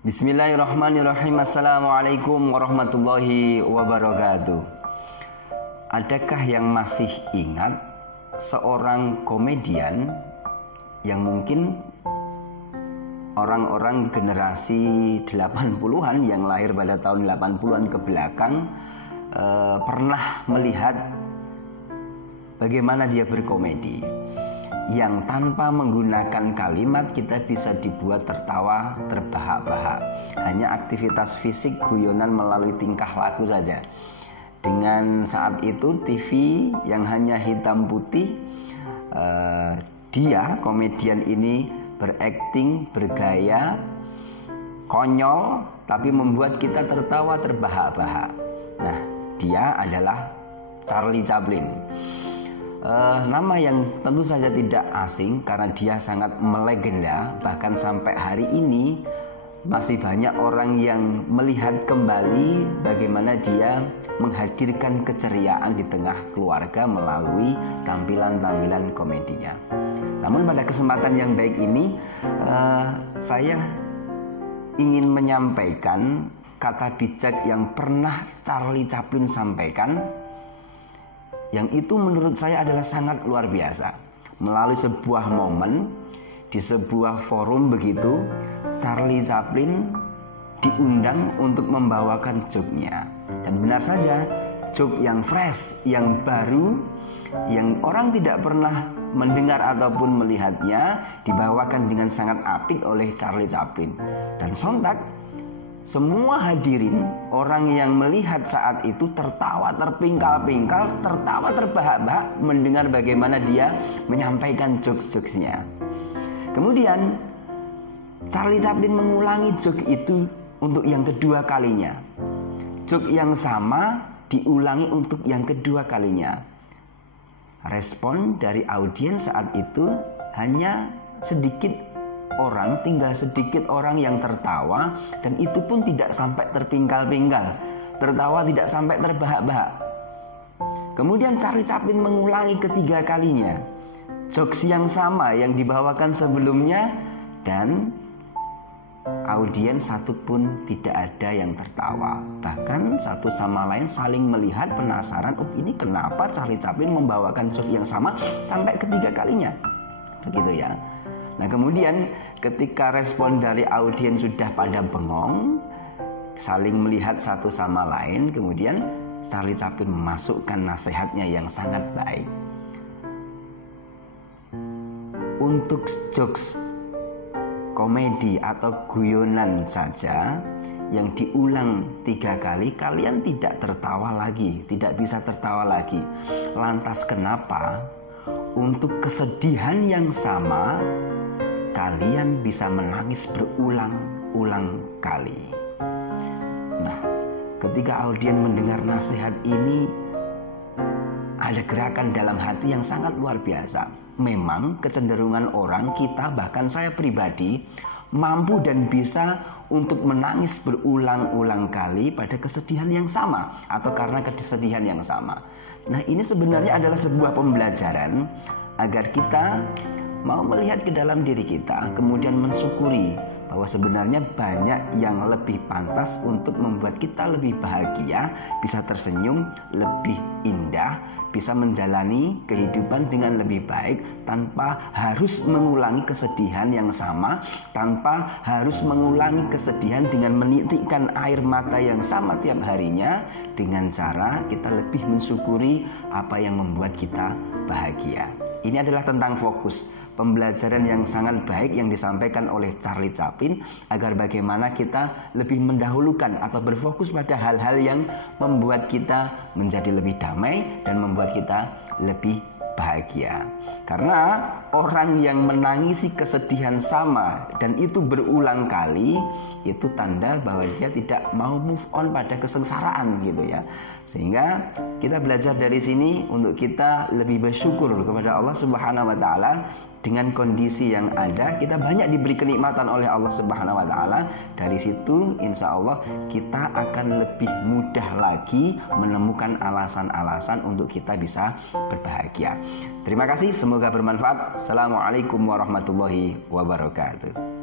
Bismillahirrahmanirrahim. Assalamualaikum warahmatullahi wabarakatuh. Adakah yang masih ingat seorang komedian yang mungkin orang-orang generasi 80-an yang lahir pada tahun 80-an ke belakang pernah melihat bagaimana dia berkomedi, yang tanpa menggunakan kalimat kita bisa dibuat tertawa terbahak-bahak. Hanya aktivitas fisik, guyonan melalui tingkah laku saja. Dengan saat itu TV yang hanya hitam putih, dia komedian ini berakting, bergaya, konyol, tapi membuat kita tertawa terbahak-bahak. Nah, dia adalah Charlie Chaplin. Nama yang tentu saja tidak asing karena dia sangat melegenda. Bahkan sampai hari ini masih banyak orang yang melihat kembali bagaimana dia menghadirkan keceriaan di tengah keluarga melalui tampilan-tampilan komedinya. Namun pada kesempatan yang baik ini saya ingin menyampaikan kata bijak yang pernah Charlie Chaplin sampaikan, yang itu menurut saya adalah sangat luar biasa. Melalui sebuah momen di sebuah forum begitu, Charlie Chaplin diundang untuk membawakan joke-nya. Dan benar saja, joke yang fresh, yang baru, yang orang tidak pernah mendengar ataupun melihatnya, dibawakan dengan sangat apik oleh Charlie Chaplin. Dan sontak semua hadirin, orang yang melihat saat itu tertawa terpingkal-pingkal, tertawa terbahak-bahak mendengar bagaimana dia menyampaikan jokes-jokesnya. Kemudian Charlie Chaplin mengulangi joke itu untuk yang kedua kalinya. Joke yang sama diulangi untuk yang kedua kalinya. Respon dari audiens saat itu hanya sedikit orang, tinggal sedikit orang yang tertawa, dan itu pun tidak sampai terpingkal-pingkal, tertawa tidak sampai terbahak-bahak. Kemudian Charlie Chaplin mengulangi ketiga kalinya jokes yang sama yang dibawakan sebelumnya, dan audiens satu pun tidak ada yang tertawa. Bahkan satu sama lain saling melihat penasaran, ini kenapa Charlie Chaplin membawakan joke yang sama sampai ketiga kalinya, begitu ya. Nah, kemudian ketika respon dari audiens sudah pada bengong, saling melihat satu sama lain, kemudian Charlie Chaplin memasukkan nasihatnya yang sangat baik. Untuk jokes komedi atau guyonan saja yang diulang 3 kali, kalian tidak tertawa lagi, tidak bisa tertawa lagi. Lantas kenapa untuk kesedihan yang sama kalian bisa menangis berulang-ulang kali? Nah, ketika audiens mendengar nasihat ini, ada gerakan dalam hati yang sangat luar biasa. Memang kecenderungan orang, kita bahkan saya pribadi, mampu dan bisa untuk menangis berulang-ulang kali pada kesedihan yang sama atau karena kesedihan yang sama. Nah, ini sebenarnya adalah sebuah pembelajaran agar kita mau melihat ke dalam diri kita, kemudian mensyukuri bahwa sebenarnya banyak yang lebih pantas untuk membuat kita lebih bahagia, bisa tersenyum lebih indah, bisa menjalani kehidupan dengan lebih baik tanpa harus mengulangi kesedihan yang sama, tanpa harus mengulangi kesedihan dengan menitikkan air mata yang sama tiap harinya, dengan cara kita lebih mensyukuri apa yang membuat kita bahagia. Ini adalah tentang fokus. Pembelajaran yang sangat baik yang disampaikan oleh Charlie Chaplin agar bagaimana kita lebih mendahulukan atau berfokus pada hal-hal yang membuat kita menjadi lebih damai dan membuat kita lebih bahagia. Karena orang yang menangisi kesedihan sama dan itu berulang kali, itu tanda bahwa dia tidak mau move on pada kesengsaraan gitu ya. Sehingga kita belajar dari sini untuk kita lebih bersyukur kepada Allah Subhanahu wa taala. Dengan kondisi yang ada, kita banyak diberi kenikmatan oleh Allah Subhanahu wa taala. Dari situ insya Allah kita akan lebih mudah lagi menemukan alasan-alasan untuk kita bisa berbahagia. Terima kasih, semoga bermanfaat. Assalamualaikum warahmatullahi wabarakatuh.